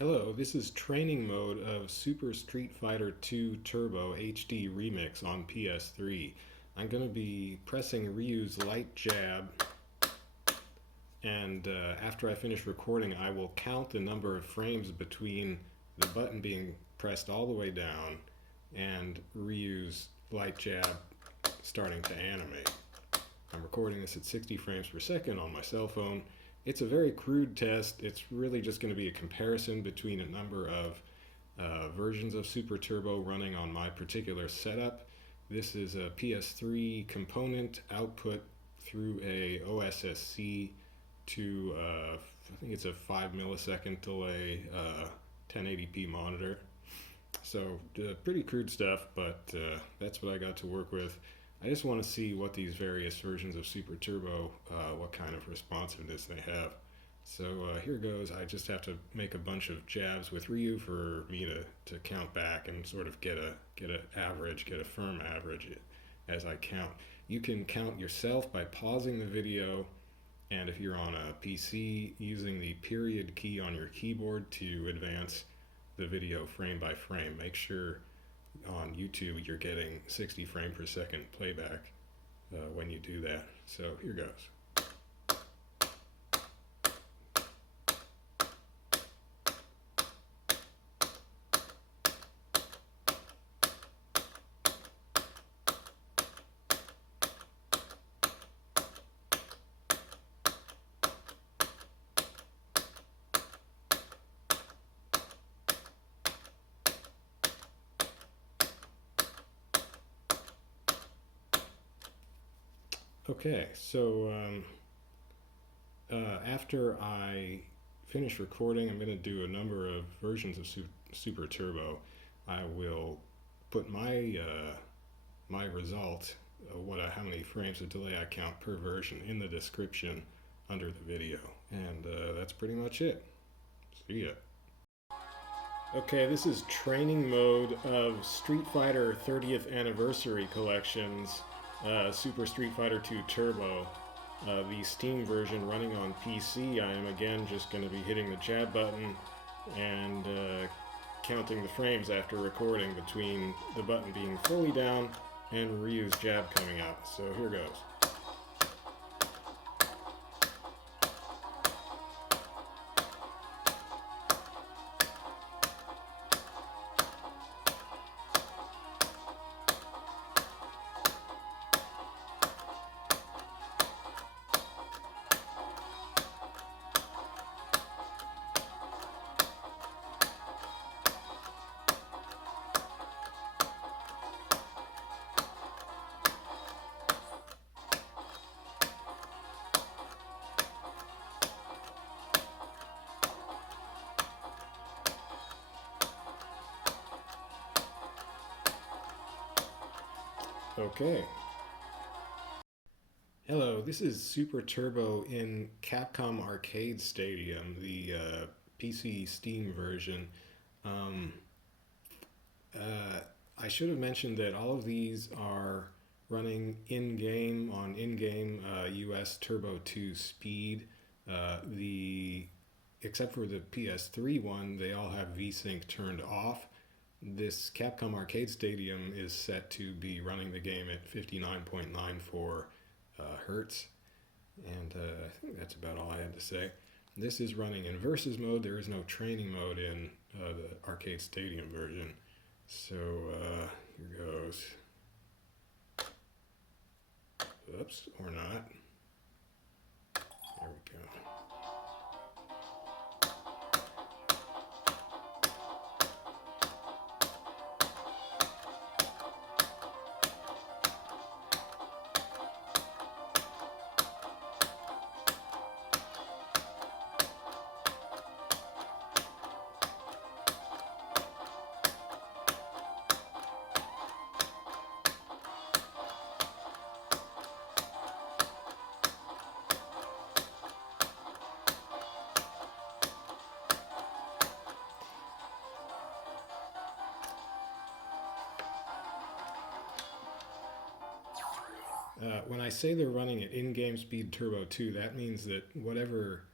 Hello, this is training mode of Super Street Fighter 2 Turbo HD Remix on PS3. I'm going to be pressing Ryu's light jab, and after I finish recording, I will count the number of frames between the button being pressed all the way down and Ryu's light jab starting to animate. I'm recording this at 60 frames per second on my cell phone. It's a very crude test. It's really just going to be a comparison between a number of versions of Super Turbo running on my particular setup. This is a PS3 component output through a OSSC to, I think it's a 5 millisecond delay 1080p monitor. So pretty crude stuff, but that's what I got to work with. I just want to see what these various versions of Super Turbo, what kind of responsiveness they have. So here goes. I just have to make a bunch of jabs with Ryu for me to count back and sort of get a firm average as I count. You can count yourself by pausing the video, and if you're on a PC, using the period key on your keyboard to advance the video frame by frame. Make sure on YouTube you're getting 60 frame per second playback when you do that. So here goes. Okay, so after I finish recording, I'm going to do a number of versions of Super Turbo. I will put my result, how many frames of delay I count per version, in the description under the video, and that's pretty much it. See ya. Okay, this is training mode of Street Fighter 30th Anniversary Collections. Super Street Fighter 2 Turbo, the Steam version running on PC. I am again just going to be hitting the jab button and counting the frames after recording between the button being fully down and Ryu's jab coming out. So here goes. Okay. Hello, this is Super Turbo in Capcom Arcade Stadium, the PC Steam version. Um, I should have mentioned that all of these are running in-game on in-game US Turbo 2 speed. Except for the PS3 one, they all have VSync turned off. This Capcom Arcade Stadium is set to be running the game at 59.94 hertz, and I think that's about all I had to say. This is running in versus mode. There is no training mode in the Arcade Stadium version. So here goes. Oops, or not. There we go. When I say they're running at in-game speed Turbo 2, that means that whatever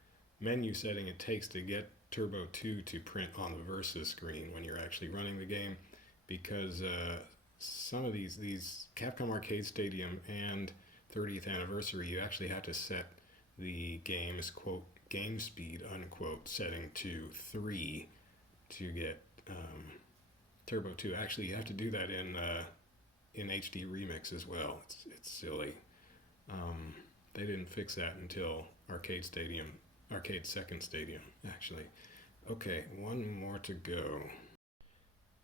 menu setting it takes to get Turbo 2 to print on the Versus screen when you're actually running the game, because some of these Capcom Arcade Stadium and 30th Anniversary, you actually have to set the game's quote game speed unquote setting to 3 to get Turbo 2. Actually, you have to do that in HD Remix as well. It's silly. They didn't fix that until Arcade Second Stadium, actually. Okay, one more to go.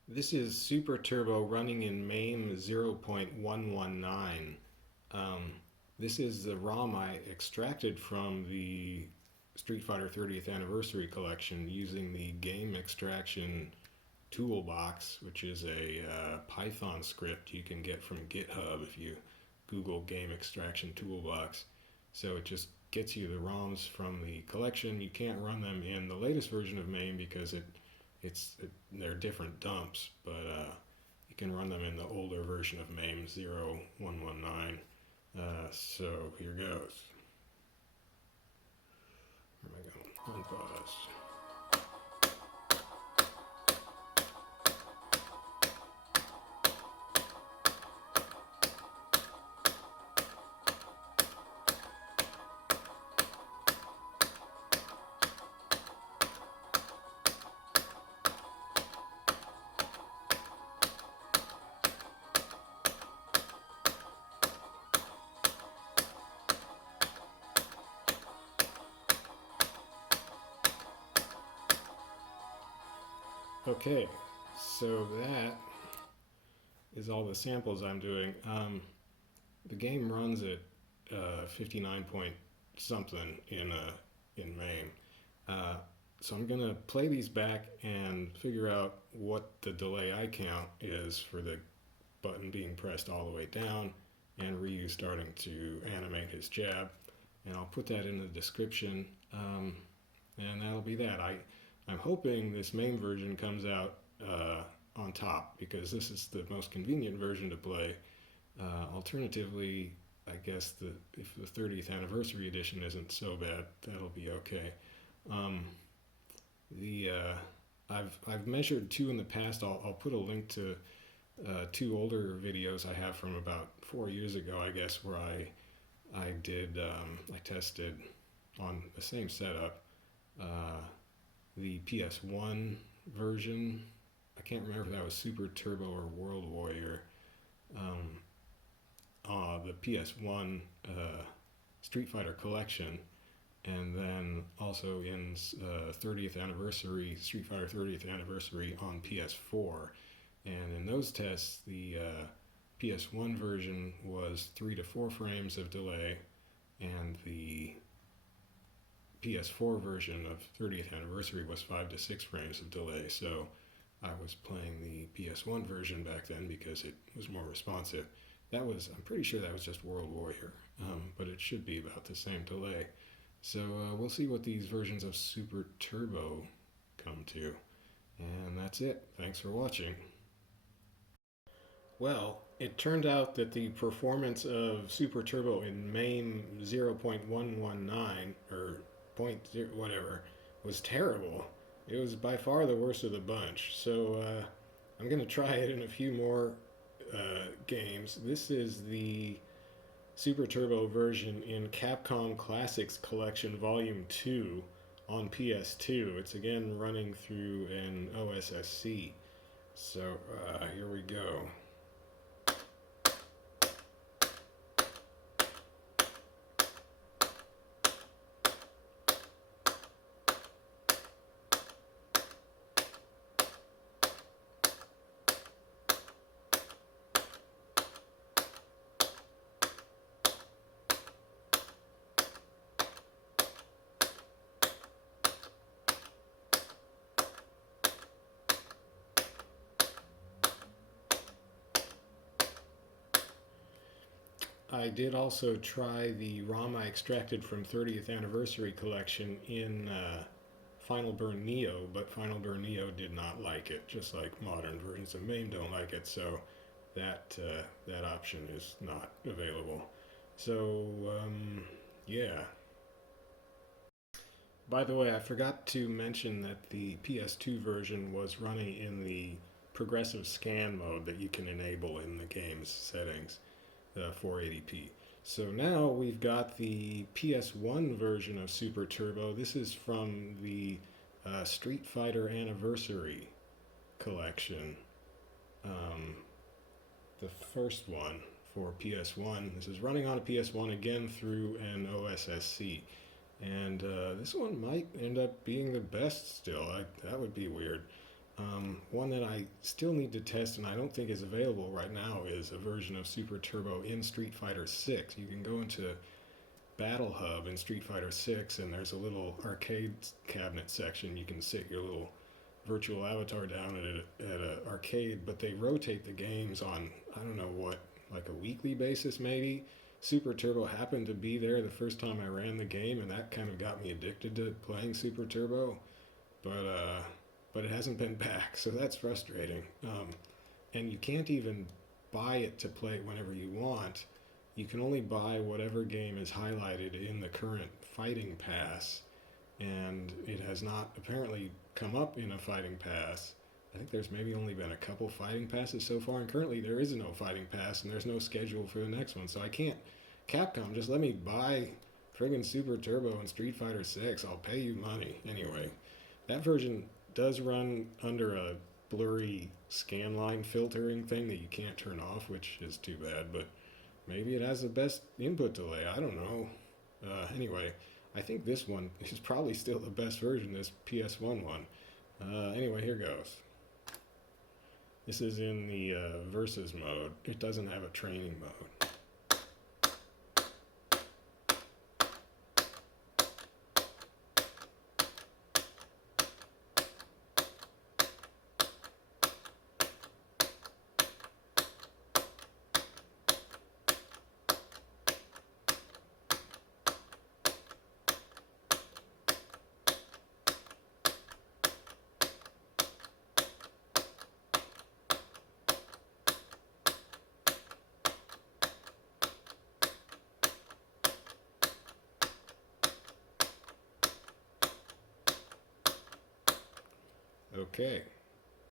This is Super Turbo running in MAME 0.119. This is the ROM I extracted from the Street Fighter 30th Anniversary collection using the game extraction toolbox, which is a Python script you can get from GitHub if you Google game extraction toolbox. So it just gets you the ROMs from the collection. You can't run them in the latest version of MAME because they're different dumps, but you can run them in the older version of MAME 0119. So here goes. Where am I going? Unpause. Okay, so that is all the samples I'm doing. The game runs at 59 point something in MAME. So I'm gonna play these back and figure out what the delay I count is for the button being pressed all the way down and Ryu starting to animate his jab. And I'll put that in the description, and that'll be that. I'm hoping this MAME version comes out on top, because this is the most convenient version to play. Alternatively, I guess if the 30th Anniversary Edition isn't so bad, that'll be okay. I've measured 2 in the past. I'll put a link to 2 older videos I have from about 4 years ago, I guess, where I tested on the same setup. The PS1 version, I can't remember if that was Super Turbo or World Warrior. The PS1 Street Fighter collection, and then also in 30th Anniversary, Street Fighter 30th Anniversary on PS4. And in those tests, the PS1 version was 3 to 4 frames of delay, and the PS4 version of 30th Anniversary was 5 to 6 frames of delay. So I was playing the PS1 version back then because it was more responsive. I'm pretty sure that was just World Warrior, but it should be about the same delay. So we'll see what these versions of Super Turbo come to. And that's it. Thanks for watching. Well, it turned out that the performance of Super Turbo in MAME 0.119, or 0.0 whatever, was terrible. It was by far the worst of the bunch. So I'm going to try it in a few more games. This is the Super Turbo version in Capcom Classics Collection Volume 2 on PS2. It's again running through an OSSC. So here we go. I did also try the ROM I extracted from 30th Anniversary Collection in Final Burn Neo, but Final Burn Neo did not like it, just like modern versions of MAME don't like it, so that option is not available. So, yeah. By the way, I forgot to mention that the PS2 version was running in the progressive scan mode that you can enable in the game's settings, 480p. So now we've got the PS1 version of Super Turbo. This is from the Street Fighter Anniversary collection, um, the first one for PS1. This is running on a PS1 again through an OSSC. And this one might end up being the best still. That would be weird. One that I still need to test and I don't think is available right now is a version of Super Turbo in Street Fighter 6. You can go into Battle Hub in Street Fighter 6 and there's a little arcade cabinet section. You can sit your little virtual avatar down at an arcade, but they rotate the games on, I don't know what, like a weekly basis maybe. Super Turbo happened to be there the first time I ran the game, and that kind of got me addicted to playing Super Turbo. But it hasn't been back, so that's frustrating. And you can't even buy it to play it whenever you want. You can only buy whatever game is highlighted in the current Fighting Pass, and it has not apparently come up in a Fighting Pass. I think there's maybe only been a couple Fighting Passes so far, and currently there is no Fighting Pass, and there's no schedule for the next one, so I can't. Capcom, just let me buy friggin' Super Turbo and Street Fighter 6. I'll pay you money. Anyway, that version does run under a blurry scanline filtering thing that you can't turn off, which is too bad, but maybe it has the best input delay. I don't know. Anyway, I think this one is probably still the best version, this PS1 one. Anyway, here goes. This is in the versus mode. It doesn't have a training mode. Okay.